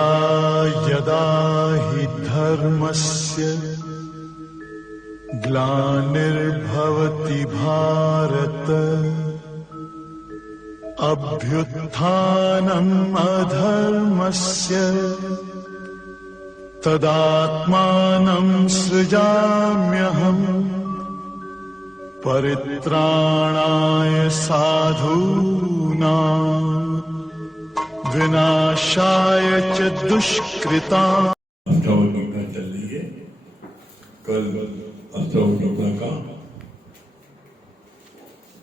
यदा यदा हि धर्मस्य ग्लानिर्भवति भारत अभ्युत्थानम् अधर्मस्य तदात्मानं सृजाम्यहम् परित्राणाय साधूनां विनाशाय च दुष्कृताम्। अष्टावक्र चल रही है। कल अष्टावक्र का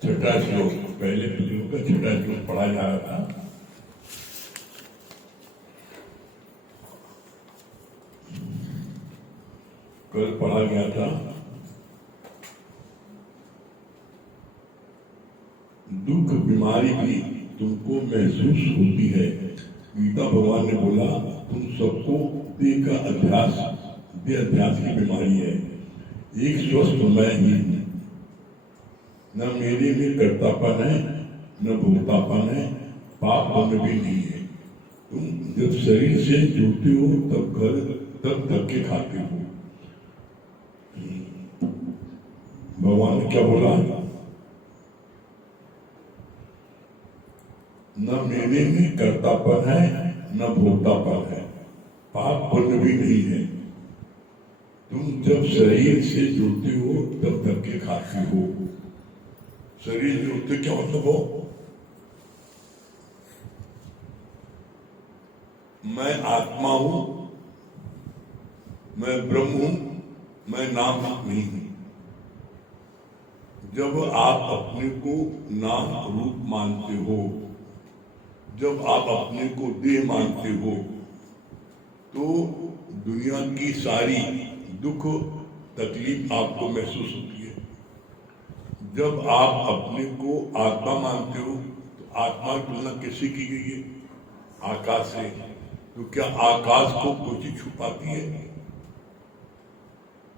छठा श्लोक, पहले श्लोक का छठा श्लोक पढ़ा जा रहा था। कल पढ़ा गया था दुख बीमारी भी तुमको महसूस होती है। गीता भगवान ने बोला तुम सबको देह का अभ्यास, देह अभ्यास की बीमारी है। एक स्वस्थ मैं ही हूं, न मेरे में कर्तापन है न भोक्तापन है, पाप मन भी नहीं है। तुम जब शरीर से जुड़ते हो तब धक्के खाते हो। भगवान ने क्या बोला? न मेरे में कर्तापन है न भोक्तापन है, पाप पुण्य भी नहीं है। तुम जब शरीर से जुड़ते हो तब धक्के खाते हो। शरीर से जुड़ते क्या मतलब हो? मैं आत्मा हूं, मैं ब्रह्म हूं, मैं नाम नहीं हूं। जब आप अपने को नाम रूप मानते हो, जब आप अपने को देह मानते हो, तो दुनिया की सारी दुख तकलीफ आपको महसूस होती है। जब आप अपने को आत्मा मानते हो तो आत्मा की तुलना किससे की गई है? आकाश से। तो क्या आकाश को कोई चीज छुपाती है?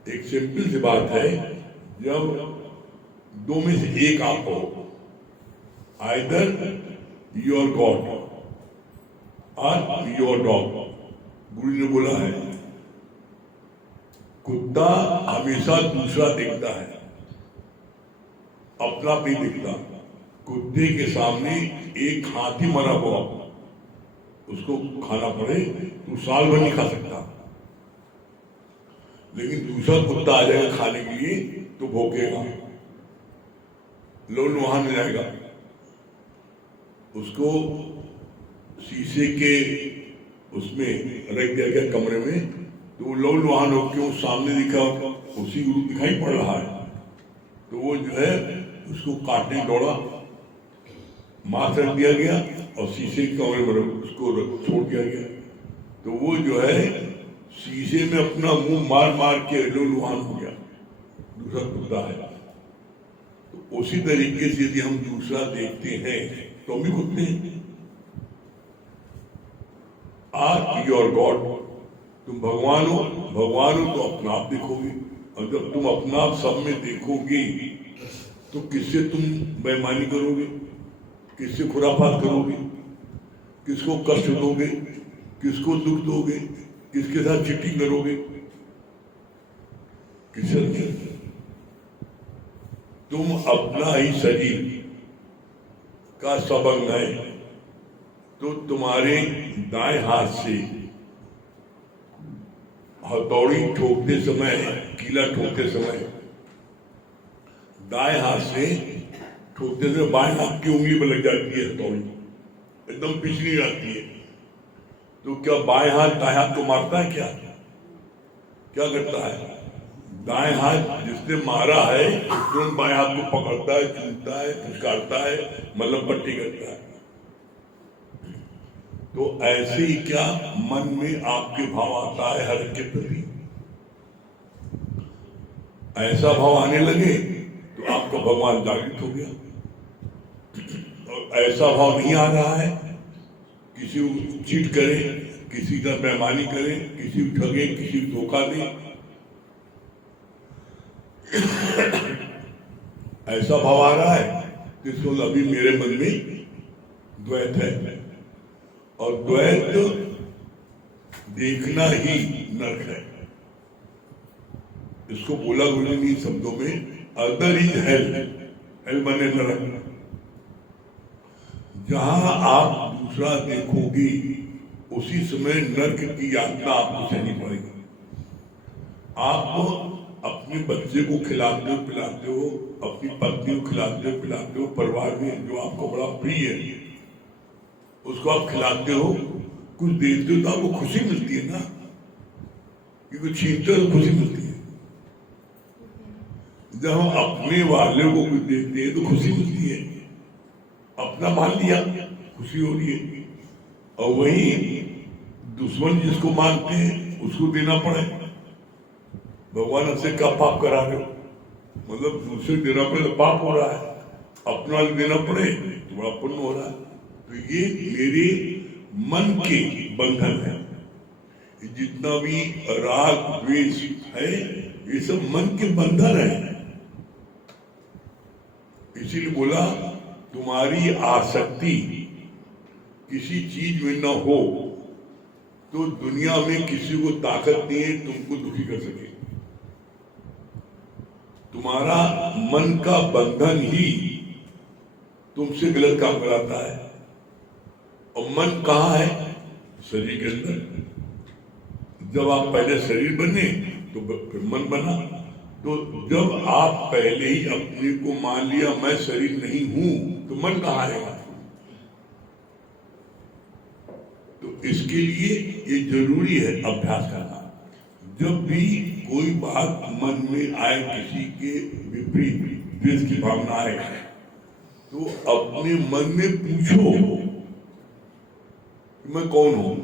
एक सिंपल सी बात है, जब दो में से एक आप हो, आइदर योर गॉड और योर डॉग। गुरु ने बोला है कुत्ता हमेशा दूसरा देखता है, अपना नहीं देखता। कुत्ते के सामने एक हाथी मरा हुआ उसको खाना पड़े तो साल भर नहीं खा सकता, लेकिन दूसरा कुत्ता आ जाएगा खाने के लिए तो भौंकेगा, लोन वहां नहीं जाएगा। उसको शीशे के उसमें रख दिया गया कमरे में, तो वो लौल वहां होकर वो सामने दिखा, उसी गुरु दिखाई पड़ रहा है, तो वो जो है उसको काटने दौड़ा, मार रख दिया गया और शीशे के कमरे में उसको छोड़ दिया गया। तो वो जो है शीशे में अपना मुंह मार मार के लोल वहां हो गया, दूसरा कुत्ता है। तो उसी तरीके से यदि हम दूसरा देखते हैं तो हम भी कुत्ते हैं। आर योर गॉड, तुम भगवान हो तो अपना आप देखोगे, और जब तुम अपना आप सब में देखोगे तो किससे तुम बेईमानी करोगे, किससे खुराफात करोगे, किसको कष्ट दोगे, किसको दुख दोगे, किसके साथ चीटिंग करोगे, किससे? तुम अपना ही शरीर का सबंग है, तो तुम्हारे दाएं हाथ से हथौड़ी ठोकते समय, कीला ठोकते समय, दाएं हाथ से ठोकते समय बाएं हाथ की उंगली में लग जाती है हथौड़ी, एकदम पिछली जाती है। तो क्या बाएं हाथ दाएं हाथ को मारता है? क्या करता है? दाएं हाथ जिसने मारा है तुरंत बाएं हाथ को पकड़ता है, चूमता है, फुसकारता है, मतलब पट्टी करता है। तो ऐसे ही क्या मन में आपके भाव आता है हर के प्रति? ऐसा भाव आने लगे तो आपका भगवान जागृत हो गया। और ऐसा भाव नहीं आ रहा है, किसी को चीट करे, किसी का बेईमानी करे, किसी को ठगे, किसी को धोखा दे, ऐसा भाव आ रहा है तो इसको अभी मेरे मन में द्वैत है। और द्वैत देखना ही नरक है। इसको बोला गुरु ने शब्दों में, अदर इज हेल, हेल माने नरक। जहां आप दूसरा देखोगे उसी समय नरक की यातना आपको सहनी पड़ेगी। आप अपने बच्चे को खिलाते हो पिलाते हो, अपनी पत्नी को खिलाते हो पिलाते हो, परिवार में जो आपको बड़ा प्रिय है उसको आप खिलाते हो, कुछ देते हो तो आपको खुशी मिलती है ना, क्योंकि छीनते हो तो खुशी मिलती है। जब हम अपने वाले को कुछ देते हैं तो खुशी मिलती है, अपना मान लिया खुशी हो रही है। और वही दुश्मन जिसको मानते हैं उसको देना पड़े, भगवान आपसे क्या पाप करा रहे हो, मतलब दूसरे देना पड़े तो पाप हो रहा है, अपना देना पड़े तो बड़ा पुण्य हो रहा है। तो ये मेरे मन के बंधन है, जितना भी राग द्वेष है ये सब मन के बंधन है। इसीलिए बोला तुम्हारी आसक्ति किसी चीज में न हो तो दुनिया में किसी को ताकत नहीं है तुमको दुखी कर सके। तुम्हारा मन का बंधन ही तुमसे गलत काम कराता है। और मन कहाँ है? शरीर के अंदर। जब आप पहले शरीर बने तो फिर मन बना। तो जब आप पहले ही अपने को मान लिया मैं शरीर नहीं हूं तो मन कहाँ आएगा? तो इसके लिए ये जरूरी है अभ्यास करना। जब भी कोई बात मन में आए, किसी के विपरीत द्वेष की भावना आए, तो अपने मन में पूछो कि मैं कौन हूं?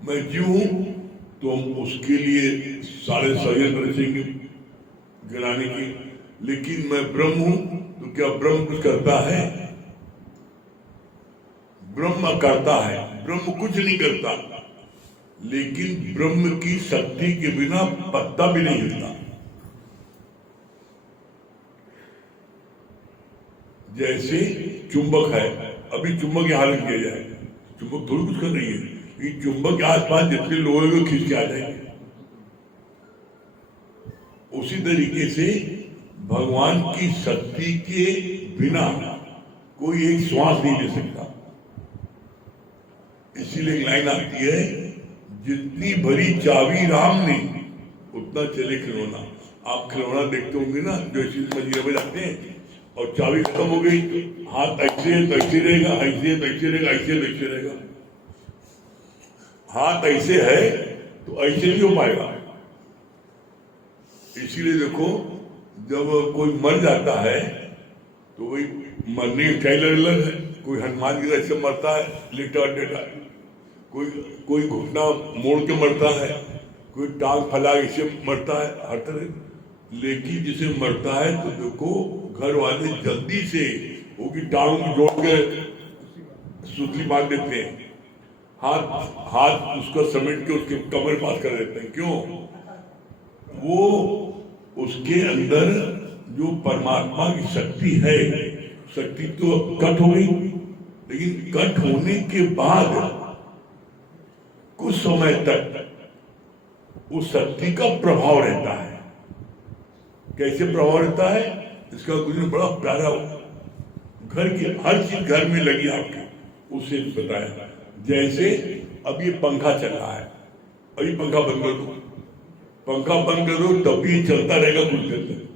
मैं जीव हूं तो हम उसके लिए सारे षड्यंत्र रचेंगे गिराने के। लेकिन मैं ब्रह्म हूं तो क्या ब्रह्म कुछ करता है? ब्रह्म करता है, ब्रह्म कुछ नहीं करता। लेकिन ब्रह्म की शक्ति के बिना पत्ता भी नहीं हिलता। जैसे चुंबक है, अभी चुंबक की हालत किया जाए, चुंबक थोड़ी कुछ कर रही है, ये चुंबक के आसपास जितने लोग हैं वो खींच के आ जाएंगे। उसी तरीके से भगवान की शक्ति के बिना कोई एक श्वास नहीं ले सकता। इसीलिए एक लाइन आती है, जितनी भरी चाबी राम ने उतना चले खिलौना। आप खिलौना देखते होंगे ना, जो इसी मंजिल में जाते हैं और चाबी खत्म हो गई, हाथ ऐसे है तो ऐसे रहेगा, ऐसे है तो ऐसे रहेगा, ऐसे है तो ऐसे रहेगा। हाथ ऐसे है तो ऐसे नहीं हो पाएगा। इसीलिए देखो, जब कोई मर जाता है तो वही मरने की स्टाइल अलग है। कोई हनुमान जी ऐसे मरता है, लेटा डेटा, कोई घुटना मोड़ के मरता है, कोई टांग फैला ऐसे मरता है, हर तरह। लेकिन जिसे मरता है तो देखो घर वाले जल्दी से उसकी टांग जोड़ के सुतली बांध देते हैं, हाथ उसको समेट के उसके कमर पास कर देते हैं। क्यों? वो उसके अंदर जो परमात्मा की शक्ति है, शक्ति तो कट हो गई, लेकिन कट होने के बाद कुछ समय तक उस शक्ति का प्रभाव रहता है। कैसे प्रभाव रहता है? इसका कुछ बड़ा प्यारा, घर की हर चीज घर में लगी आपके, उससे बताया। जैसे अब ये पंखा चल रहा है, और ये पंखा बंद कर दो, पंखा बंद कर दो तब भी चलता रहेगा कुछ देर तक,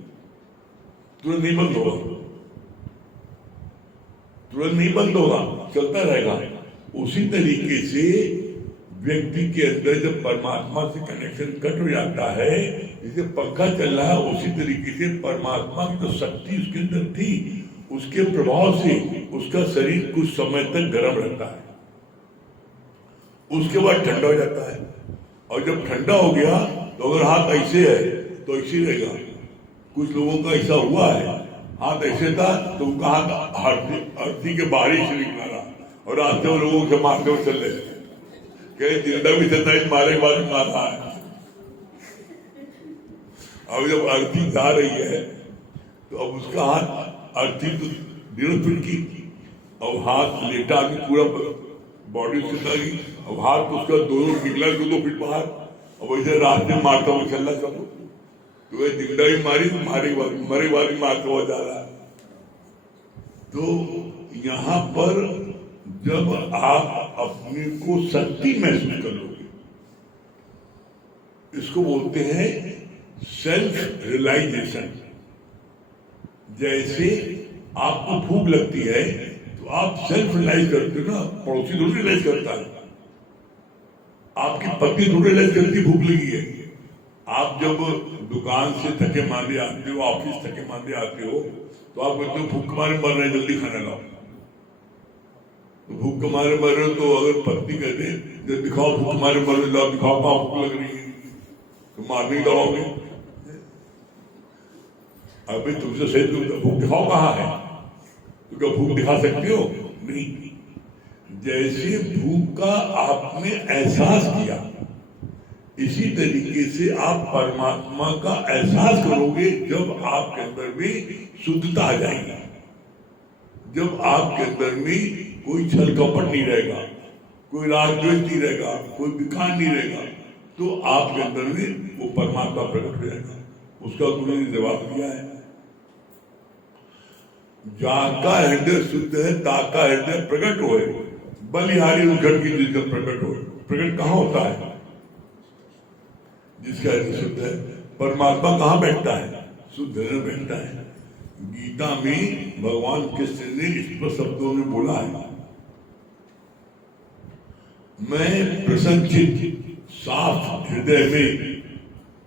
तुरंत नहीं बंद होगा, तुरंत नहीं बंद होगा, चलता रहेगा। उसी तरीके से व्यक्ति के अंदर जब परमात्मा से कनेक्शन कट हो जाता है, जैसे पंखा चल रहा है, उसी तरीके से परमात्मा की जो शक्ति उसके अंदर थी, उसके प्रभाव से उसका शरीर कुछ समय तक गर्म रहता है, उसके बाद ठंडा हो जाता है। और जब ठंडा हो गया तो अगर हाथ ऐसे है तो ऐसे रहेगा। कुछ लोगों का ऐसा हुआ है, हाथ ऐसे था तो उनका हाथ अर्थी के बाहर से निकला रहा, और रास्ते में लोगों से मारते हुए चल रहे, कहीं जिंदा भी चलता है, मारे के बाद मार रहा है। अब जब अर्थी जा रही है तो अब उसका हाथ अर्थी तो दिल फिट की, और हाथ लेटा के पूरा बॉडी से अब हाथ उसका दोनों निकला 2-2 फीट बाहर, अब वैसे रास्ते मारता हुआ चल रहा सब, तो वह जिंदा ही मारी मरे वाली मारता हुआ जा रहा है। तो यहाँ पर जब आप अपने को शक्ति महसूस करोगे, इसको बोलते हैं सेल्फ रियलाइजेशन। जैसे आपको भूख लगती है तो आप सेल्फ रियलाइज करते हो ना, पड़ोसी थोड़ी रियलाइज करता है, आपकी पत्नी थोड़ी रियलाइज करती भूख लगी है। आप जब दुकान से थके मांदे आते हो, ऑफिस थके मांदे आते हो, तो आप कहते हो भूख के मारे मर रहे, जल्दी खाना लाओ। तो भूख के मारे मर रहे हो, तो अगर पत्नी कहते जब दिखाओ भूख के मारे मर रहे, लाओ दिखाओ कहाँ भूख लग रही है, तो मारने ही दौड़ोगे। अभी तुमसे सही भूख दिखाओ कहाँ है, तो क्या भूख दिखा सकते हो? नहीं। जैसे भूख का आपने एहसास किया, इसी तरीके से आप परमात्मा का एहसास करोगे जब आपके अंदर में शुद्धता आ जाएगी, जब आपके अंदर में कोई छल कपट नहीं रहेगा, कोई राग द्वेष नहीं रहेगा, कोई विकार नहीं रहेगा, तो आपके अंदर में वो परमात्मा प्रकट हो जाएगा। उसका गुरु ने जवाब दिया है, जाका हृदय शुद्ध है ताका हृदय प्रकट होए, बलिहारी उघट की जिसका प्रकट हो। प्रकट कहाँ होता है? जिसका हृदय शुद्ध है। परमात्मा कहाँ बैठता है? शुद्ध हृदय बैठता है। गीता में भगवान कृष्ण ने स्पष्ट शब्दों में बोला है, मैं प्रसन्नचित्त साफ हृदय में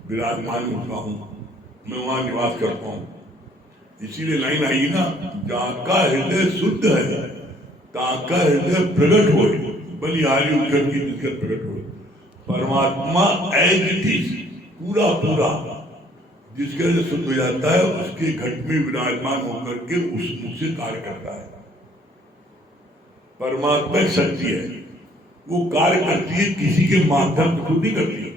विराजमान होता हूं, मैं वहां निवास करता हूं। इसीलिए लाइन आई ना, जाका हृदय शुद्ध है ताका हृदय प्रकट हो, बलिहारी उघट की जिसका प्रकट हो। परमात्मा एज इट इज पूरा पूरा जिसके हृदय शुद्ध हो जाता है, उसके घट में विराजमान होकर के उस मुझसे कार्य करता है। परमात्मा एक शक्ति है, वो कार्य करती है, किसी के माध्यम से खुद नहीं करती है।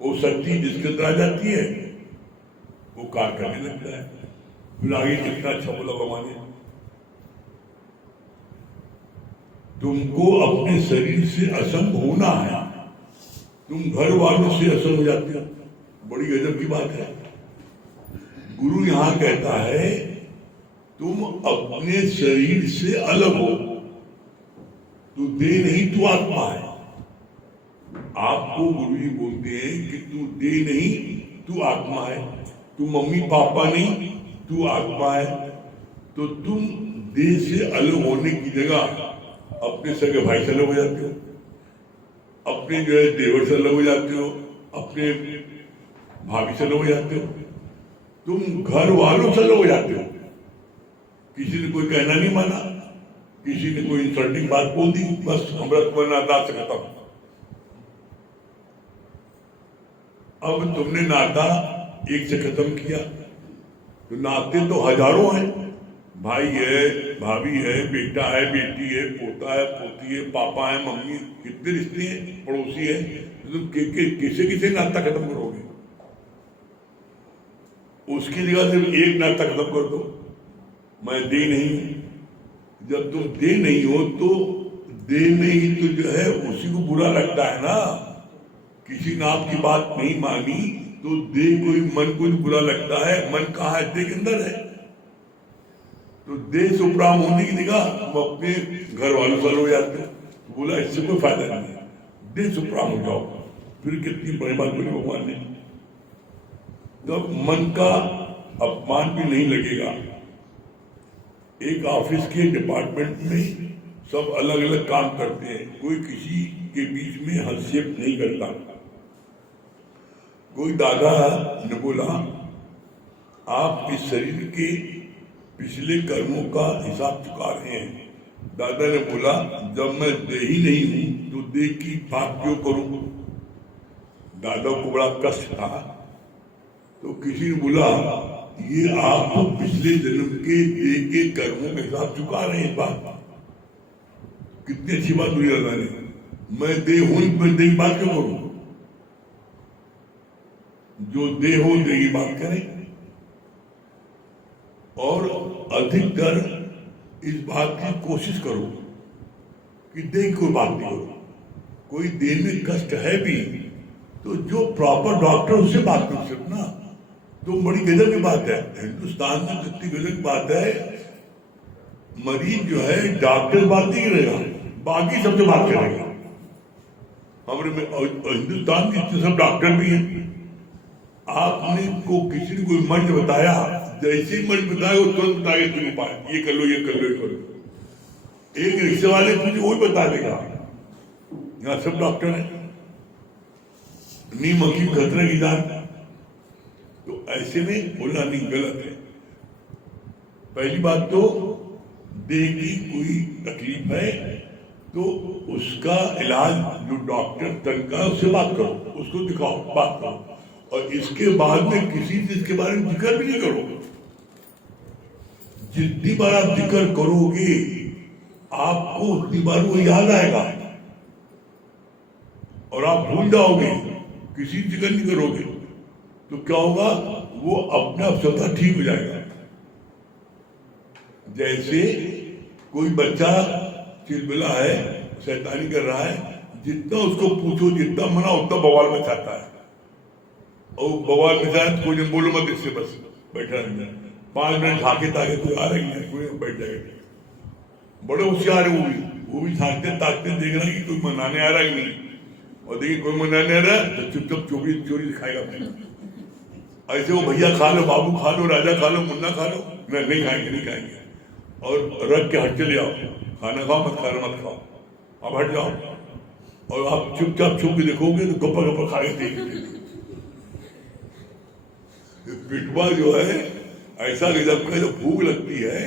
वो शक्ति जिसके अंदर आ जाती है वो कार्य करने लगता है। फिर आगे कितना अच्छा बोला भगवान ने, तुमको अपने शरीर से असंग होना है, तुम घर वालों से असंग हो जाते हो। बड़ी गजब की बात है। गुरु यहां कहता है तुम अपने शरीर से अलग हो, तू देह नहीं तू आत्मा है। आपको गुरु जी बोलते हैं कि तू देह नहीं तू आत्मा है, तू मम्मी पापा नहीं तू आत्मा है। तो तुम देह से अलग होने की जगह अपने सगे भाई से अलग हो जाते हो, अपने जो है देवर से अलग हो जाते हो, अपने भाभी से अलग हो जाते हो, तुम घर वालों से अलग हो जाते हो। किसी ने कोई कहना नहीं माना, किसी ने कोई इंसल्टिंग बात बोल दी, बस हमारा तुम्हारा नाता से खत्म। अब तुमने नाता एक से खत्म किया, तो नाते तो हजारों हैं, भाई है, भाभी है, बेटा है, बेटी है, पोता है, पोती है, पापा है, मम्मी, कितने रिश्ते हैं, पड़ोसी है, तो तुम किसे किसे नाता खत्म करोगे? उसकी जगह सिर्फ एक नाता खत्म कर दो, मैं दे नहीं हूं। जब तुम दे नहीं हो तो दे नहीं तो जो है उसी को बुरा लगता है ना। किसी ने आपकी बात नहीं मानी तो दे कोई मन को बुरा लगता है। मन कहाँ है? दे के अंदर है। तो दे से उपराम होने की जगह वो अपने घर वालों से हो जाते हैं। तो बोला इससे कोई फायदा नहीं है, दे से उपराम हो जाओ। फिर कितनी बड़ी बात बोली भगवान ने। जब मन का अपमान भी नहीं लगेगा। एक ऑफिस के डिपार्टमेंट में सब अलग अलग काम करते हैं, कोई किसी के बीच में हस्तक्षेप नहीं करता। कोई दादा ने बोला आप इस शरीर के पिछले कर्मों का हिसाब चुका रहे हैं। दादा ने बोला जब मैं देह ही नहीं हूं तो देह की बात क्यों करूं? दादा को बड़ा कष्ट था। तो किसी ने बोला ये आप पिछले जन्म के देह के कर्मों का हिसाब चुका रहे हैं। बात कितनी अच्छी बात हुई दादा ने। मैं देह हूं, मैं देह की बात क्यों करूं? जो देह हो देह की बात करें। और अधिकतर इस बात की कोशिश करो कि देह की कोई बात नहीं करो, कोई देह में कष्ट है भी तो जो प्रॉपर डॉक्टर उससे बात कर सकते ना। तो बड़ी गजब की बात है, हिंदुस्तान में कितनी गजब की बात है, मरीज जो है डॉक्टर बात नहीं करेगा, बाकी सबसे बात करेगा। हमारे में हिंदुस्तान के सब डॉक्टर भी हैं। आपने को किसी ने कोई मर्ज बताया, जैसे ही मर्ज बताया वो तुरंत बताएगा तुम उपाय ये कर लो, ये कर लो, ये कर लो। एक रिक्शे वाले तुझे वही बता देगा। यहाँ सब डॉक्टर हैं, नीम हकीम खतरे की जान। तो ऐसे में बोलना नहीं, गलत है। पहली बात तो देह की कोई तकलीफ है तो उसका इलाज जो डॉक्टर तनका उससे बात करो, उसको दिखाओ, बात करो, और इसके बाद में किसी चीज के बारे में जिक्र भी नहीं करो। जितनी बार आप जिक्र करोगे आपको उतनी बार वो याद आएगा और आप भूल जाओगे। किसी जिक्र नहीं करोगे तो क्या होगा, वो अपने आप स्वतः ठीक हो जाएगा। जैसे कोई बच्चा चिलबिला है, शैतानी कर रहा है, जितना उसको पूछो, जितना मना उतना बवाल मचाता है, और बवाल मचाए तो कोई बोलो मत इससे, बस बैठा रहना। 5 मिनट झाके ताके कोई आ रही है, कोई बैठ जाएगा। बड़े होशियार है वो भी झाकते ताकते देख रहा है कि कोई मनाने आ रहा है नहीं, और देखिए कोई मनाने आ रहा है तो चुपचाप चोरी दिखाएगा अपने। ऐसे वो भैया खा लो, बाबू खा लो, राजा खा लो, मुन्ना खा लो, नहीं खाएंगे, नहीं खाएंगे, और रख के हट चले आओ, खाना खाओ मत, खाना मत खाओ, अब हट जाओ। और आप चुपचाप छुप के देखोगे तो गप्पा गप्पा खा के देखेंगे। पिटवा जो है ऐसा कि जब कहीं भूख लगती है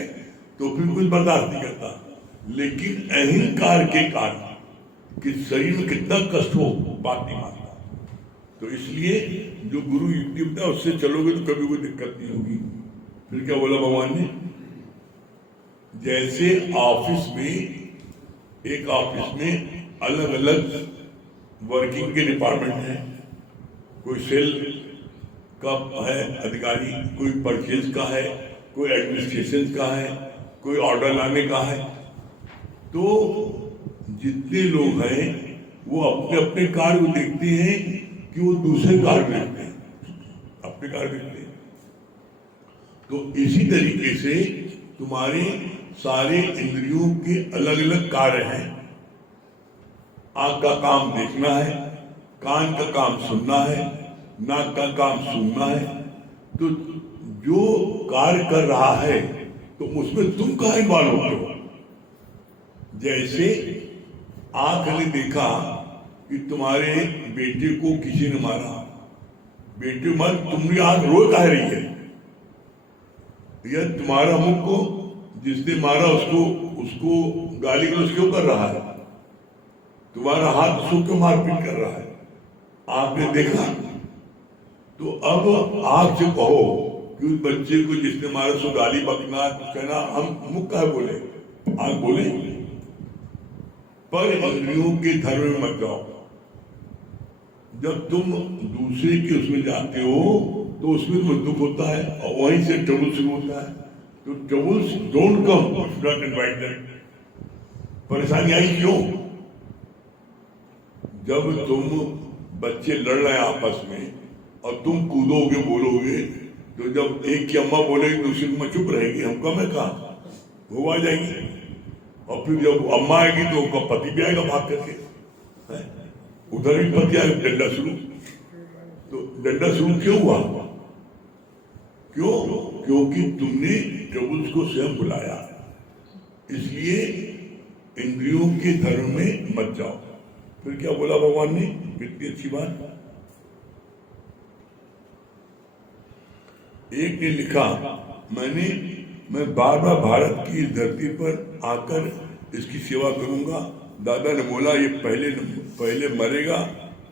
तो फिर कुछ बर्दाश्त नहीं करता, लेकिन अहंकार के कारण कि शरीर में कितना कष्ट हो बात नहीं मानता। तो इसलिए जो गुरु युक्ति बताया उससे चलोगे तो कभी कोई दिक्कत नहीं होगी। फिर क्या बोला भगवान ने, जैसे ऑफिस में अलग अलग वर्किंग के डिपार्टमेंट हैं, कोई सेल का है अधिकारी, कोई परचेज का है, कोई एडमिनिस्ट्रेशन का है, कोई ऑर्डर लाने का है। तो जितने लोग हैं वो अपने अपने कार्य को देखते हैं कि वो दूसरे कार्य देखते हैं, अपने कार्य देखते हैं। तो इसी तरीके से तुम्हारे सारे इंद्रियों के अलग अलग कार्य हैं। आंख का काम देखना है, कान का काम सुनना है, नाक का काम सूंघना है। तो जो कार्य कर रहा है तो उसमें तुम कहाँ इन्वॉल्व होते हो। जैसे आंख ने देखा कि तुम्हारे बेटे को किसी ने मारा, बेटे मर, तुम्हारी आंख रो कह रही है, या तुम्हारा मुख को जिसने मारा उसको गाली गलौज क्यों कर रहा है, तुम्हारा हाथ उसको क्यों मारपीट कर रहा है, आपने देखा। तो अब आप जो कहो कि उस बच्चे को जिसने मारा उसको गाली बकना, कहना, हम मुख का बोले, आप बोले, पर इंद्रियों के धर्म में मत जाओ। जब तुम दूसरे के उसमें जाते हो तो उसमें तुम्हें दुख होता है और वहीं से ट्रबल शुरू होता है। तो troubles don't come, not invite them. परेशानी आई क्यों? जब तुम बच्चे लड़ रहे हैं आपस में और तुम कूदोगे बोलोगे, तो जब एक की अम्मा बोलेगी दूसरी की अम्मा चुप रहेगी, हम कम है कहा, वो आ जाएगी। और फिर जब अम्मा आएगी तो उनका पति भी आएगा भाग करके, उधर भी पति आएगा, डंडा शुरू। तो डंडा शुरू क्यों हुआ? क्यों? क्योंकि तुमने ट्रबल्स को स्वयं बुलाया। इसलिए इंद्रियों के धर्म में मत जाओ। फिर क्या बोला भगवान ने, कितनी अच्छी बात। एक ने लिखा, मैं बार बार भारत की धरती पर आकर इसकी सेवा करूंगा। दादा ने बोला, ये पहले मरेगा,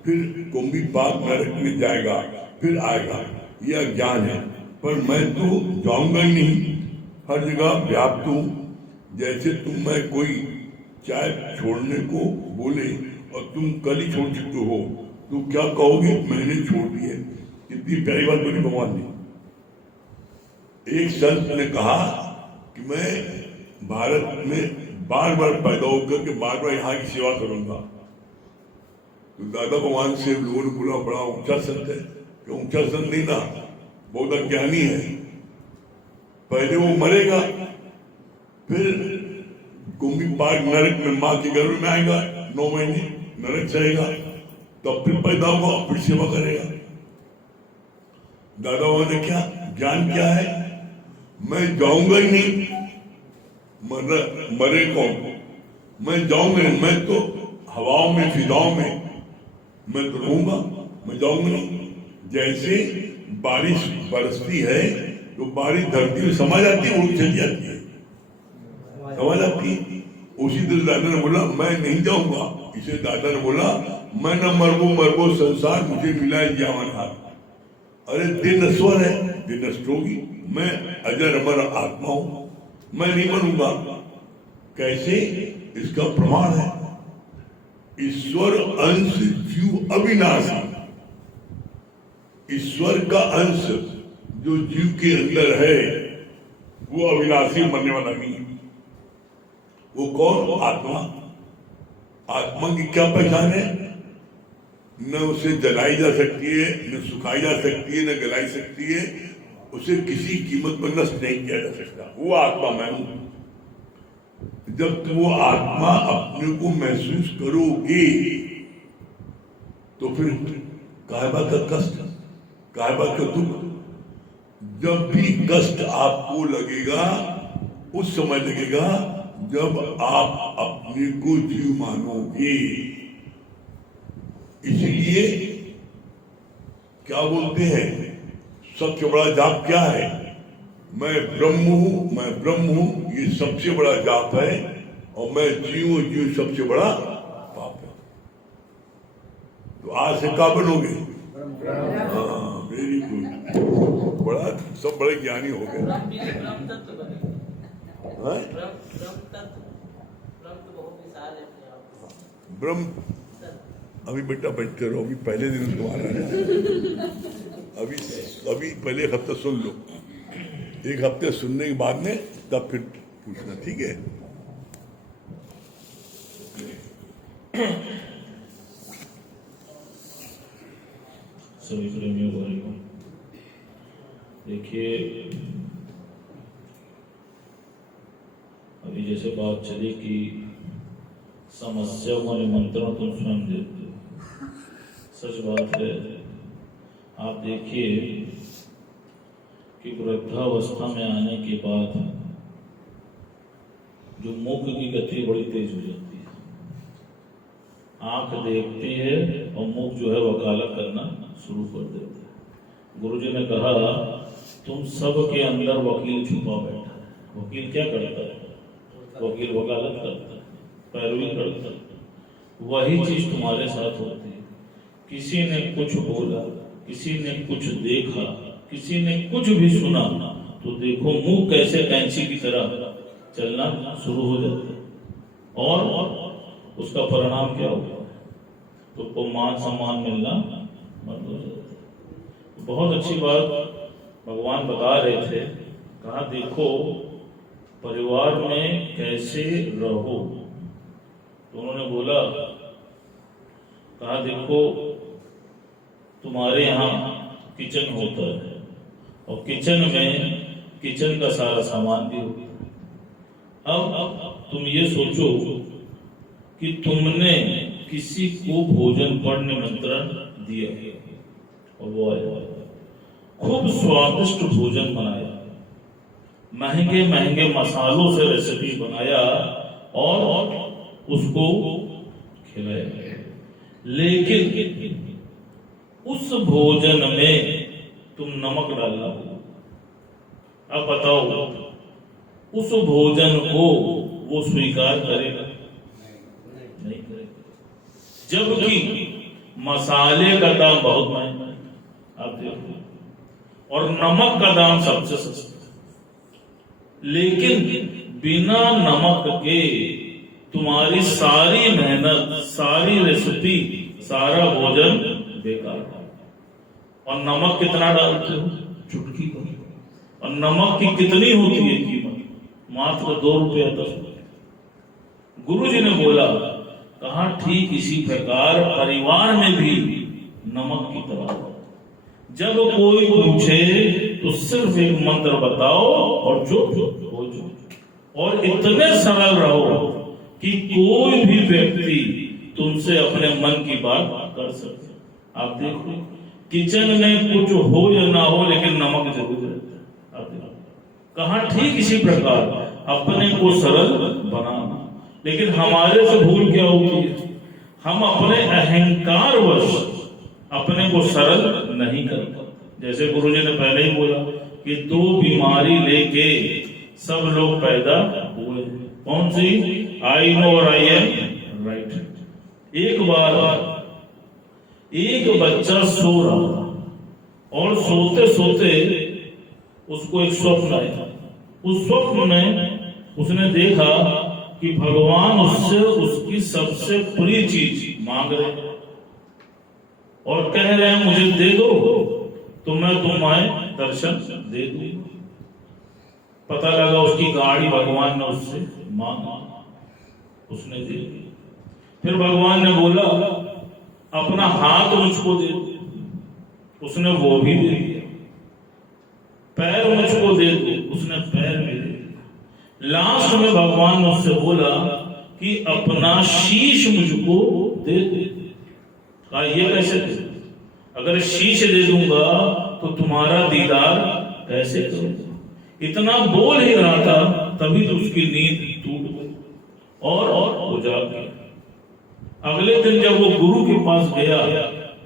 फिर कुंभी पाक नरक में जाएगा, फिर आएगा, यह अज्ञान है। पर मैं तो जाऊंगा ही नहीं, हर जगह व्याप्त हूं। जैसे मैं कोई चाय छोड़ने को बोले और तुम कल ही छोड़ चुके हो, तो क्या कहोगे, मैंने छोड़ दी है। इतनी प्यारी बात बोली भगवान ने। एक संत ने कहा कि मैं भारत में बार बार पैदा होकर के बार बार यहाँ की सेवा करूंगा। तो दादा भगवान से लोगों ने बोला बड़ा ऊंचा संत है, कि ऊंचा संत नहीं ना, बहुत अज्ञानी है। पहले वो मरेगा, फिर कुंभी पार नरक में माँ के गर्भ में आएगा, 9 महीने नरक जाएगा, तब फिर पैदा होगा, फिर सेवा करेगा। दादा बाबा ने क्या ज्ञान क्या है, मैं जाऊंगा ही नहीं, मरे कौन, मैं जाऊंगा नहीं, मैं तो हवाओं में फिजाओं में मैं तो रहूंगा, मैं जाऊंगा नहीं। जैसे बारिश बरसती है तो बारिश धरती में समा जाती है, वो चली जाती है, समझ आती है। उसी तरह दादा ने बोला मैं नहीं जाऊंगा, इसे दादा ने बोला मैं न मरबो संसार मुझे मिला है जीवन हाथ। अरे दिन नश्वर है, दिन नष्ट होगी, मैं अजर अमर आत्मा हूं, मैं नहीं बनूंगा। कैसे, इसका प्रमाण है ईश्वर अंश जीव अविनाशी। ईश्वर का अंश जो जीव के अंदर है वो अविनाशी, मरने वाला नहीं। वो कौन, आत्मा। आत्मा की क्या पहचान है, न उसे जलाई जा सकती है, न सुखाई जा सकती है, न गलाई सकती है, उसे किसी कीमत पर नष्ट नहीं किया जा सकता। वो आत्मा मैं हूं। जब वो आत्मा अपने को महसूस करोगे तो फिर कायबा का कष्ट, कायबा का दुख, जब भी कष्ट आपको लगेगा उस समय लगेगा जब आप अपने को जीव मानोगे। इसलिए क्या बोलते हैं, सबसे बड़ा जाप क्या है, मैं ब्रह्म हूं, मैं ब्रह्म हूं, ये सबसे बड़ा जाप है। और मैं जीव सबसे बड़ा पाप है। तो आज से क्या बनोगे, हाँ वेरी गुड, बड़ा सब बड़े ज्ञानी हो गए। ब्रह्म, अभी बेटा बैठते रहो, अभी पहले दिन तुम्हारा है, अभी पहले एक हफ्ता सुन लो, एक हफ्ते सुनने के बाद में तब फिर पूछना, ठीक है। सभी प्रेमियों को देखिए, अभी जैसे बात चली कि समस्या को निमंत्रण तुम स्वयं देते हो, सच बात है। आप देखिए कि वृद्धावस्था में आने के बाद जो मुख की गति बड़ी तेज हो जाती है, आंख देखती है और मुख जो है वकालत करना शुरू कर देता है। गुरुजी ने कहा तुम सब के अंदर वकील छुपा बैठा है। वकील क्या करता है, वकील वकालत करता है, पैरवी करता है। वही चीज तुम्हारे साथ होती है। किसी ने कुछ बोला, किसी ने कुछ देखा, किसी ने कुछ भी सुना, तो देखो मुंह कैसे कैंची की तरह चलना शुरू हो जाता है। और उसका परिणाम क्या होगा, तो मान सम्मान मिलना बंद हो जाता है। बहुत अच्छी बात भगवान बता रहे थे, कहा देखो परिवार में कैसे रहो। तो उन्होंने बोला, कहा देखो तुम्हारे यहाँ किचन होता है और किचन में किचन का सारा सामान भी होता है। अब तुम ये सोचो कि तुमने किसी को भोजन पर निमंत्रण दिया और वो आया, खूब स्वादिष्ट भोजन बनाया, महंगे महंगे मसालों से रेसिपी बनाया और उसको खिलाया। लेकिन उस भोजन में तुम नमक डालना हो, अब बताओ उस भोजन को वो स्वीकार करेगा? नहीं करेगा। जबकि मसाले का दाम बहुत महंगा है, आप देखो, और नमक का दाम सबसे सस्ता। लेकिन बिना नमक के तुम्हारी सारी मेहनत, सारी रेसिपी, सारा भोजन बेकार है। और नमक कितना डालते हो, चुटकी भर। और नमक की कितनी होती है कीमत, मात्र 2 रुपया 10 रुपये। गुरु जी ने बोला, कहा ठीक इसी प्रकार परिवार में भी नमक की तरह हो। जब कोई पूछे तो सिर्फ एक मंत्र बताओ और जो हो जो, और इतने सरल रहो कि कोई भी व्यक्ति तुमसे अपने मन की बात कर सके। आप देखो किचन में कुछ हो या ना हो लेकिन नमक जरूर रहता है। आप देखो कहा ठीक इसी प्रकार अपने को सरल बनाना। लेकिन हमारे से भूल क्या होती है, हम अपने अहंकार वश अपने को सरल नहीं करते। जैसे गुरुजी ने पहले ही बोला कि 2 बीमारी लेके सब लोग पैदा हुए। कौन सी? आई नो और आई एम राइट। एक बार एक बच्चा सो रहा और सोते सोते उसको एक स्वप्न आया। उस स्वप्न में उसने देखा कि भगवान उससे उसकी सबसे प्रिय चीज मांग रहे हैं और कह रहे हैं मुझे दे दो तो मैं तुम्हारे दर्शन दे दूंगा। पता लगा उसकी गाड़ी भगवान ने उससे मांगा, उसने दे दी। फिर भगवान ने बोला अपना हाथ मुझको दे दो, उसने वो भी दे दिया। पैर मुझको दे दो, उसने पैर भी दे दिया। लास्ट में भगवान ने उससे बोला कि अपना शीश मुझको दे दे। कहा ये कैसे दे? अगर शीश दे दूंगा तो तुम्हारा दीदार कैसे करूंगा? इतना बोल ही रहा था तभी तो उसकी नींद टूट गई और हो जाती। अगले दिन जब वो गुरु के पास गया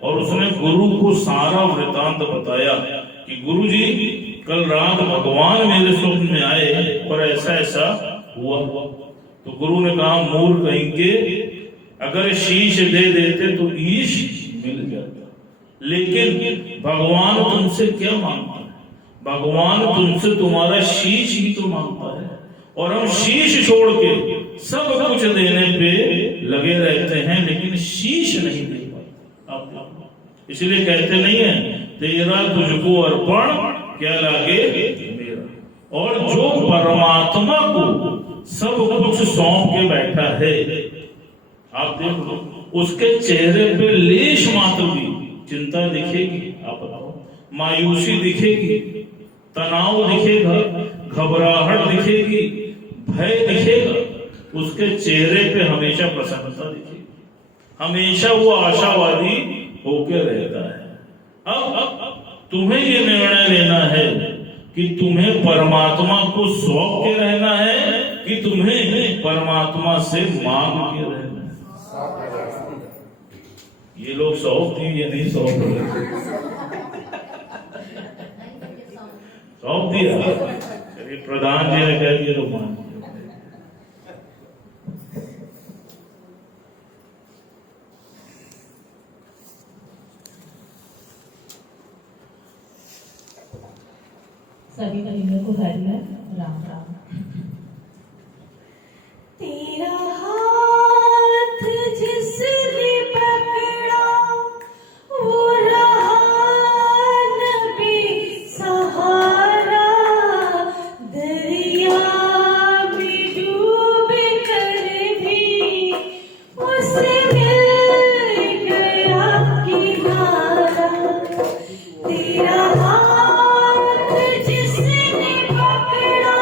और उसने गुरु को सारा वृतांत बताया कि गुरु जी कल रात भगवान मेरे स्वप्न में आए और ऐसा ऐसा हुआ, तो गुरु ने कहा मूर्ख कहीं के, अगर शीश दे देते तो ईश मिल जाता। लेकिन भगवान तुमसे क्या मांगता है? भगवान तुमसे तुम्हारा शीश ही तो मांगता है, और हम शीश छोड़ के सब कुछ देने पे लगे रहते हैं लेकिन शीश नहीं दे पाते। इसलिए कहते नहीं है तेरा तुझको अर्पण क्या लागे मेरा। और जो परमात्मा को सब कुछ सौंप के बैठा है, आप देख लो उसके चेहरे पे लेश मात्र भी चिंता दिखेगी, आप बताओ, मायूसी दिखेगी, तनाव दिखेगा, घबराहट दिखेगी, भय दिखेगा। उसके चेहरे पे हमेशा प्रसन्नता दिखेगी, हमेशा वो आशावादी होकर रहता है। अब तुम्हें ये निर्णय लेना है कि तुम्हें परमात्मा को सौंप के रहना है कि तुम्हें परमात्मा से मांग के रहना है। ये लोग सौंप दिए, ये नहीं सौंप सौंप दिया। चलिए प्रधान जी ने कह दिया तो मान। सभी कलिंगों को हरिहर राम राम। तेरा हाथ जिसने पकड़ा वो रहा नबी सहारा, दरिया में डूब कर भी उसे मिल गया किनारा। तेरा हाथ जिसने पकड़ा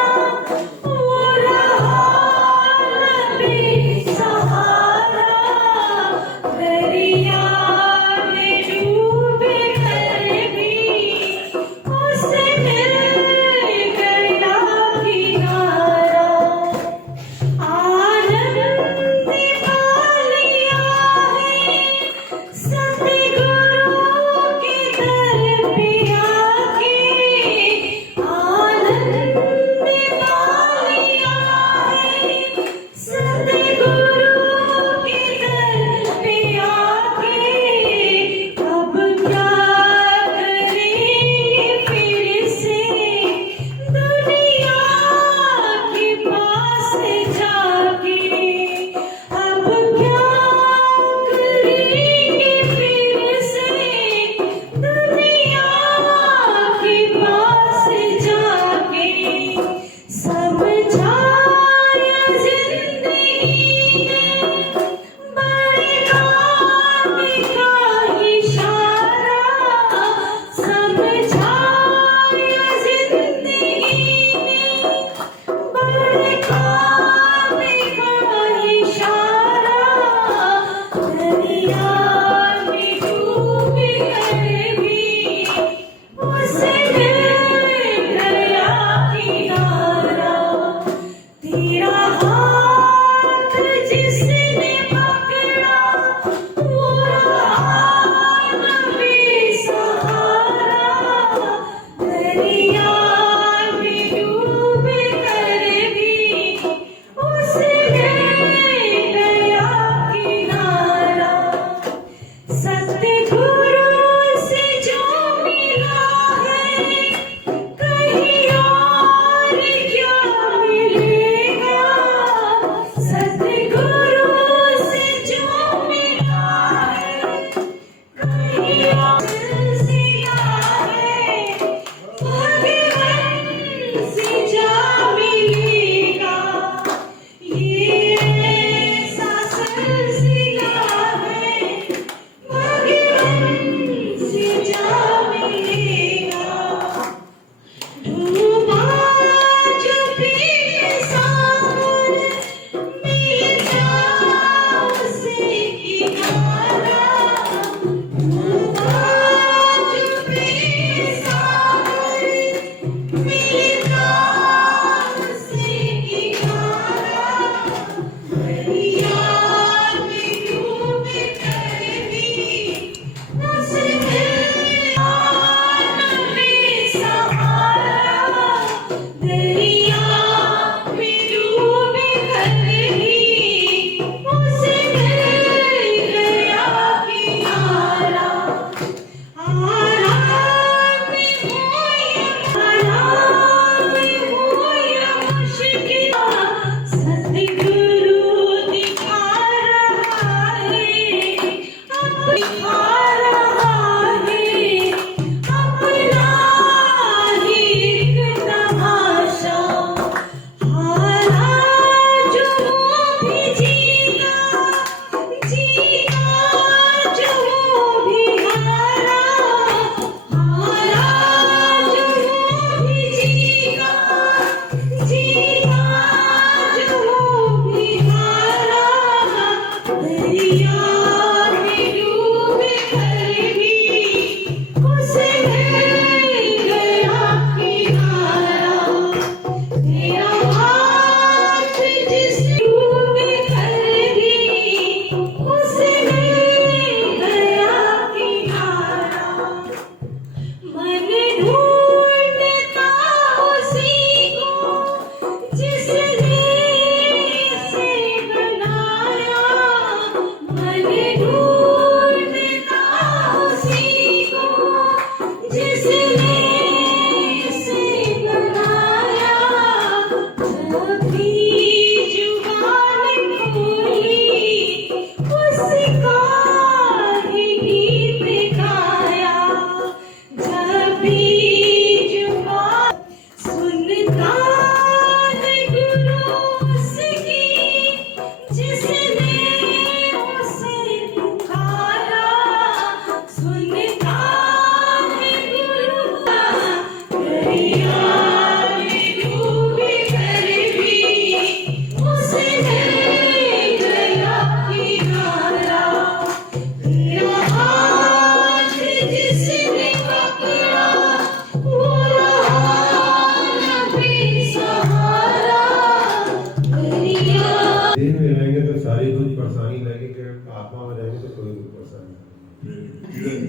किरण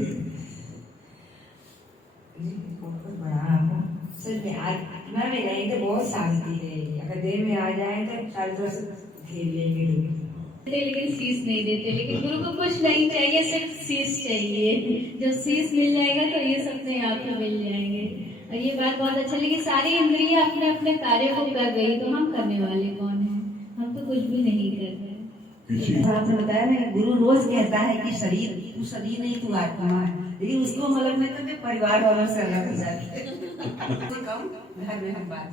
बहुत बड़ा आपको सच में आज आत्मा में नहीं तो बहुत शांति रहेगी। अगर देह में आ जाए तो चारों तरफ से घेर लेंगे लोग। लेकिन शीश नहीं देते, लेकिन गुरु को कुछ नहीं चाहिए, सिर्फ शीश चाहिए। जब शीश मिल जाएगा तो ये अपने आप ही मिल जाएंगे। और ये बात बहुत अच्छा लगी, सारी इंद्रियां अपने अपने कार्य को कर रही, तो हम करने वाले कौन हैं? हम तो कुछ भी नहीं कर रहे। आपने बताया ना, गुरु रोज कहता है कि शरीर तू शरीर नहीं तू आत्मा है, लेकिन उसको मतलब में तो परिवार वालों से अलग हो जाती है। घर में हम बात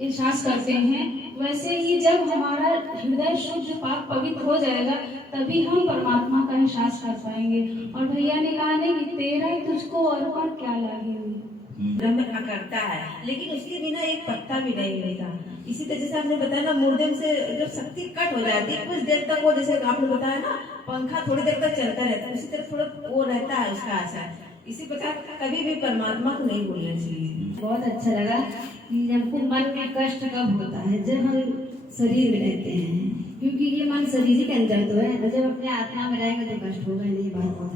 एहसास करते हैं, वैसे ही जब हमारा हृदय शुद्ध पाक पवित्र हो जाएगा तभी हम परमात्मा का एहसास कर पाएंगे। और भैया ने कहा नहीं कि तेरा तुझको और पर क्या लागे हुई। ब्रह्म करता है, लेकिन उसके बिना एक पत्ता भी नहीं मिलता। इसी तरह जैसे आपने बताया ना, मुर्दे से जब शक्ति कट हो जाती है कुछ देर तक, वो जैसे आपने बताया ना पंखा थोड़ी देर तक चलता रहता है, उसी तरह थोड़ा वो रहता है उसका असर। इसी प्रकार कभी भी परमात्मा को नहीं भूलना चाहिए। बहुत अच्छा लगा कि हमको मन में कष्ट कब होता है, जब हम शरीर में रहते हैं, क्योंकि ये मन शरीर ही के अंदर तो है, जब अपने आत्मा में रहेंगे तो कष्ट होगा नहीं। बात बहुत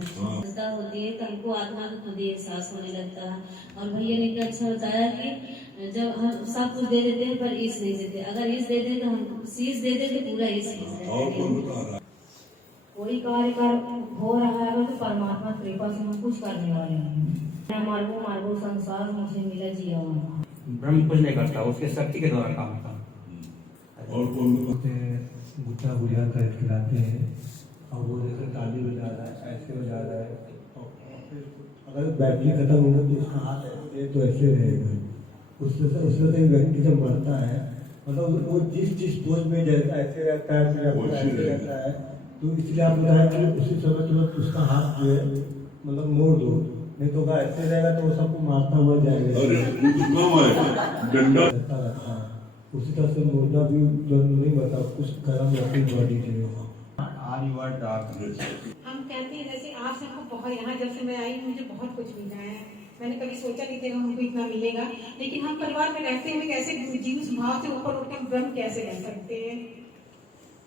सजदा होती है तो हमको आत्मा का खुद ही एहसास होने लगता है। और भैया ने क्या अच्छा बताया कि जब हम सब कुछ दे देते हैं पर ईश नहीं देते, अगर ईश दे दे तो हम शीश दे दे तो पूरा ईश कोई कार्य कर हो रहा है तो परमात्मा कृपा से हम कुछ करने वाले हैं। मार्गो संसार मुझे मिला जिया हुआ। ब्रह्म कुछ नहीं करता, उसके शक्ति के द्वारा काम होता। और कौन गुट्टा गुड़िया कर खिलाते हैं और वो जैसे ताली बजा रहा है, ऐसे बजा रहा है, अगर बैटरी खत्म हो गई तो उसका हाथ ऐसे तो ऐसे रहेगा। उससे व्यक्ति जब मरता है, मतलब वो जिस पोज में जैसा ऐसे रहता है ऐसे रहता है, तो इसलिए आप बताया कि उसी समय तुरंत उसका हाथ जो है मतलब मोड़ दो, नहीं तो अगर ऐसे रहेगा तो वो सबको मारता हुआ जाएगा। डंडा रहता है उसी तरह से मुर्दा भी नहीं बता कुछ कर्म अपनी बॉडी के हम कहते हैं जैसे आप सबको बहुत, यहाँ जब से मैं आई मुझे बहुत कुछ मिला है। मैंने कभी सोचा नहीं था हमको इतना मिलेगा, लेकिन हम परिवार में रहते हुए कैसे जीव भाव से ऊपर उठकर ब्रह्म कैसे रह सकते हैं।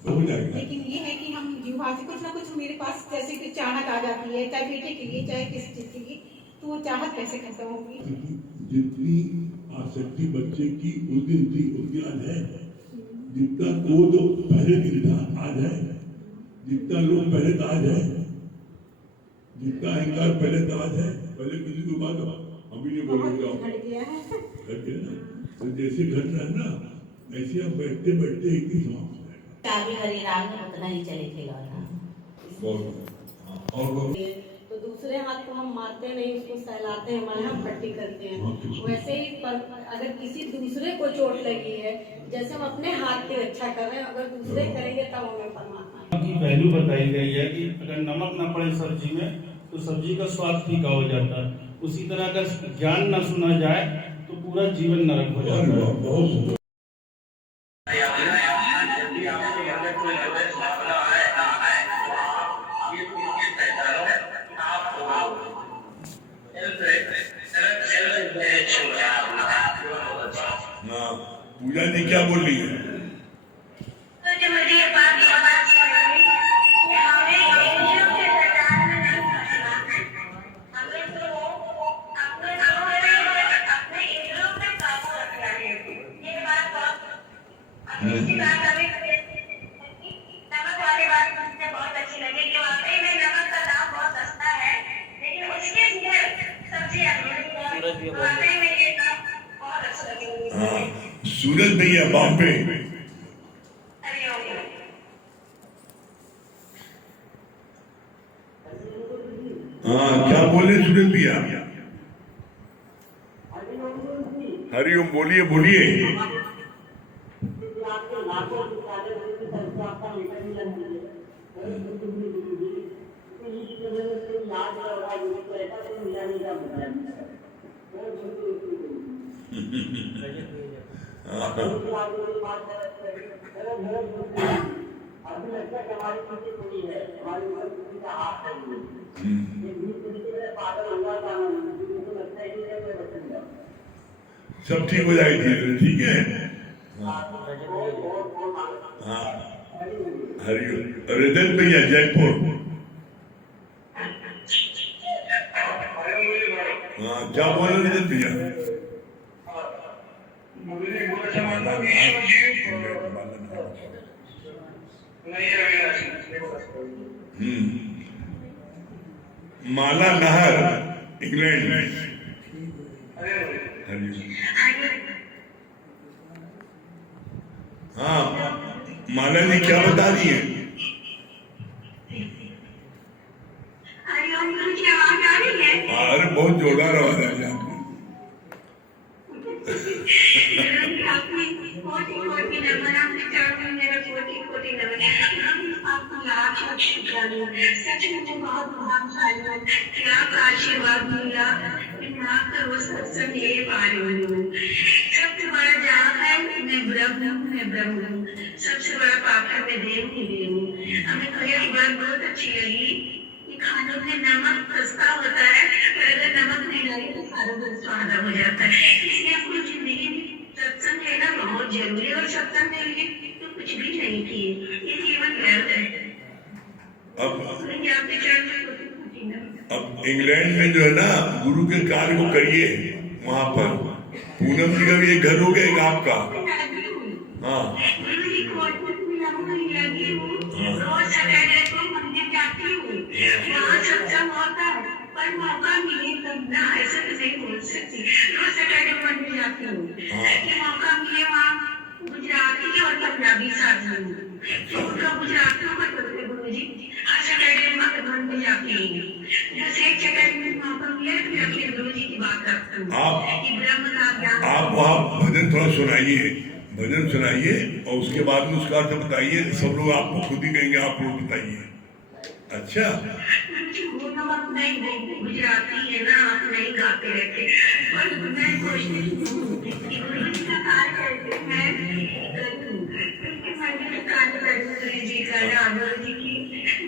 लेकिन ये है कि हम जीव भाव से कुछ ना कुछ मेरे पास जैसे कि चाहत आ जाती है, चाहे बेटे के लिए चाहे किसी चीज के लिए, तो वो चाहत कैसे खत्म होगी। जितनी आसक्ति बच्चे की उस दिन थी उतनी आज है, जितना क्रोध पहले दिन था आज है, जितना लोग पहले था आज है, जितना अहंकार पहले था आज है। पहले किसी को बात हम भी नहीं बोलेंगे, तो जैसे घट रहा है ना ऐसे आप बैठते बैठते एक ही समाप्त हरि राम में उतना ही चलेगा। तो दूसरे हाथ को हम मारते नहीं, उसको सहलाते हैं, मलहम पट्टी करते हैं। वैसे ही अगर किसी दूसरे को चोट लगी है, जैसे हम अपने हाथ से अच्छा कर रहे हैं, अगर दूसरे करेंगे तब हमें परमात्मा की वैल्यू बताई गई है कि अगर नमक न पड़े सब्जी में तो सब्जी का स्वाद फीका हो जाता है। उसी तरह अगर ज्ञान न सुना जाए तो पूरा जीवन नरक हो जाता है। पूजा ने क्या बोली है? बहुत अच्छी लगी कि वाकई में नमक का दाम बहुत सस्ता है, लेकिन उसके लिए सब्जी वाकई में ये बहुत अच्छा लगी। सूरज भैया बॉम्बे, हाँ क्या बोले सूरज भैया? हरिओम बोलिए बोलिए। सब ठीक हो जाएगी, ठीक है। हाँ हरिओम। रजत भैया जयपुर, क्या बोल रहे थे भैया? माला नहर इंग्लैंड में। हाँ माला जी क्या बता रही है? अरे बहुत जोरदार आवाज आ रही है सच मुझे बहुत भाग्यशाली क्या आशीर्वाद मिला माँ का वो सत्संग ले पा रही हूँ। सबसे बड़ा जाप है मैं ब्रह्म हूँ। सबसे बड़ा पाप है मैं देव ही देव हूँ। हमें कही बात बहुत अच्छी लगी कि खानों में नमक सस्ता होता है पर अगर नमक नहीं लगे तो सारा दिन स्वाद हो जाता है। इसलिए अपनी जिंदगी में सत्संग लेना बहुत जरूरी है और सत्संग नहीं लिए तो कुछ भी नहीं किए। ये जीवन व्यर्थ है। अब इंग्लैंड में जो है ना गुरु के कार्य को करिए वहां पर। पूनम जी का भी एक घर हो गया एक आपका। हाँ रोज सैटरडे को मंदिर जाती हूँ वहाँ सत्संग होता है पर मौका मिले तब ना ऐसा तो नहीं बोल सकती। रोज सैटरडे को मंदिर जाती हूँ कि मौका मिले वहाँ गुजराती और पंजाबी साथ में गुजराती गुरु जी हर सैटरडे मंदिर जाती हूँ। जैसे एक सैटरडे में मौका मिले फिर अपने गुरु जी की बात करता हूँ। आप वहाँ भजन थोड़ा सुनाइए, भजन सुनाइए और उसके बाद में उसका अर्थ बताइए। सब लोग आपको खुद ही कहेंगे, आप लोग बताइए। अच्छा नहीं गुजराती है ना आप नहीं गाते रहते पर मैं कोशिश गुरु जी का कार्य करके मैं मैंने कार्य गुरु जी का नाम गुरु जी की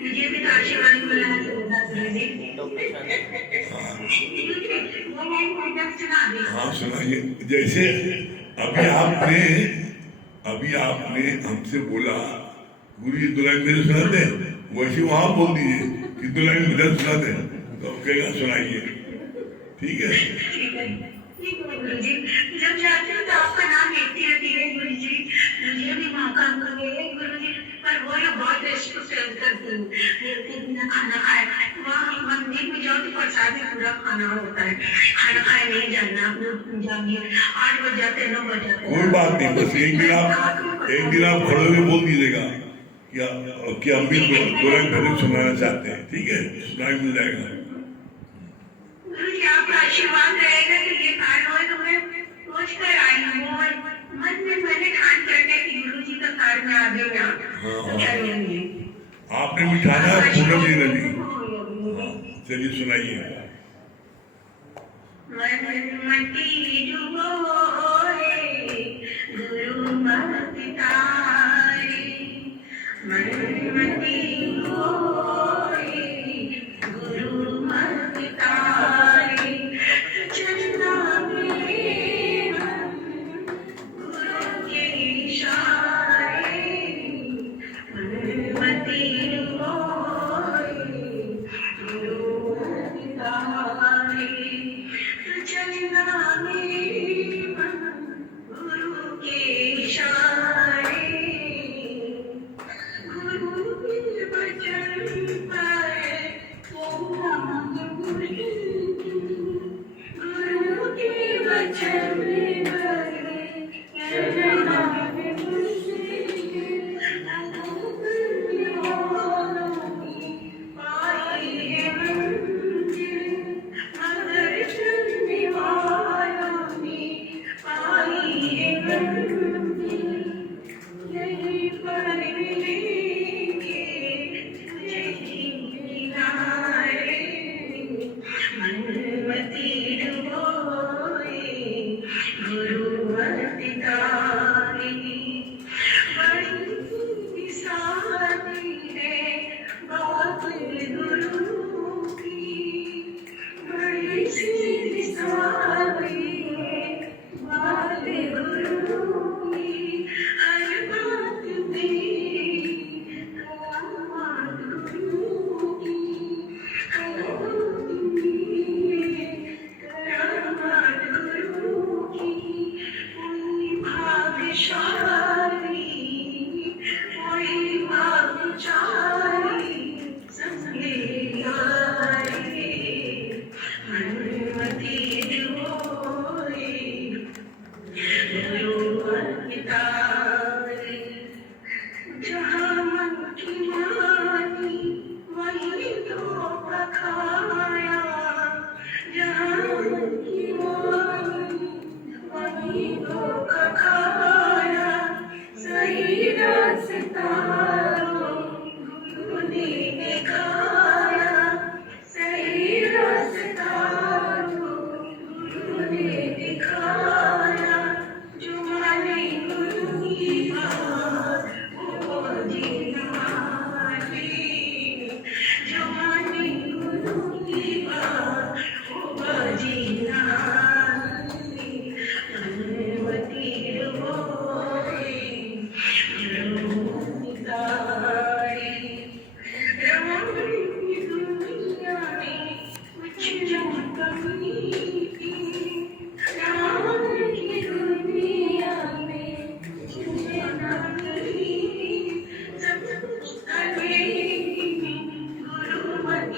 मुझे भी आशीर्वाद मिला गुरु जी। हाँ सुनाइए। जैसे अभी आपने हमसे बोला गुरु जी दुल्हन मेरे सुनाते हैं, वैसे वहां बोल दीजिए कि दुल्हन भजन सुनाते हैं तो कहेगा सुनाइए। ठीक है गुरु जी जब जाते हो तो आपका नाम लेती रहती है गुरु जी। मुझे भी मौका मिले गुरु जी पर वो लोग बहुत रेस्ट्रिक्ट करते हैं बिना खाना खाए। वहाँ मंदिर में जाओ तो प्रसाद में पूरा खाना होता है, खाना खाए नहीं जाना। अपने जानिए 8 बज जाते 9 बज जाते। कोई बात नहीं, बस एक दिन आप खड़े हुए बोल दीजिएगा कि हम भी दुल्हन भजन सुनाना चाहते हैं। ठीक है सुनाई मिल जाएगा। गुरु जी आपका आशीर्वाद रहेगा तो ये कार्य हो तो मैं सोच कर आई हूँ और मन में मैंने ठान करके कि गुरु जी का कार्य में आ गया। आपने भी ठाना पूनम जी ने भी। चलिए सुनाइए। मटी डुबोए गुरु मत तारे मटी डुबोए गुरु मत तारे चलना में गुरु के इशारे मटी डुबोए गुरु मत तारे चलना में गुरु के इशारे गुरु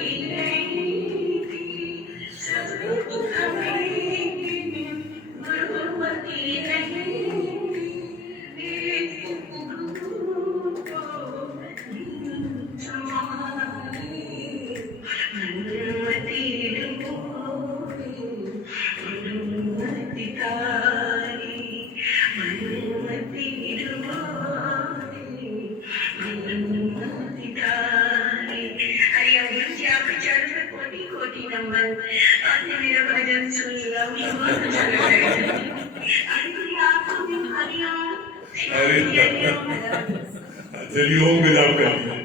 होती रहेगी, सब दुख हमें गुरुमती रहेगी, एक गुरु को समाए, गुरुमती रहोगी, गुरुमती तारी, गुरुमती रहोगी, गुरुमती तारी। अरे गुरु जी आपके चरण में कोटि कोटि नमन। आपने मेरा भजन सुन लिया, मुझे बहुत अच्छा लगा। अरे गुरु आपको भी हरिओम, हरिओम। चलिए ओम के जाप करिए।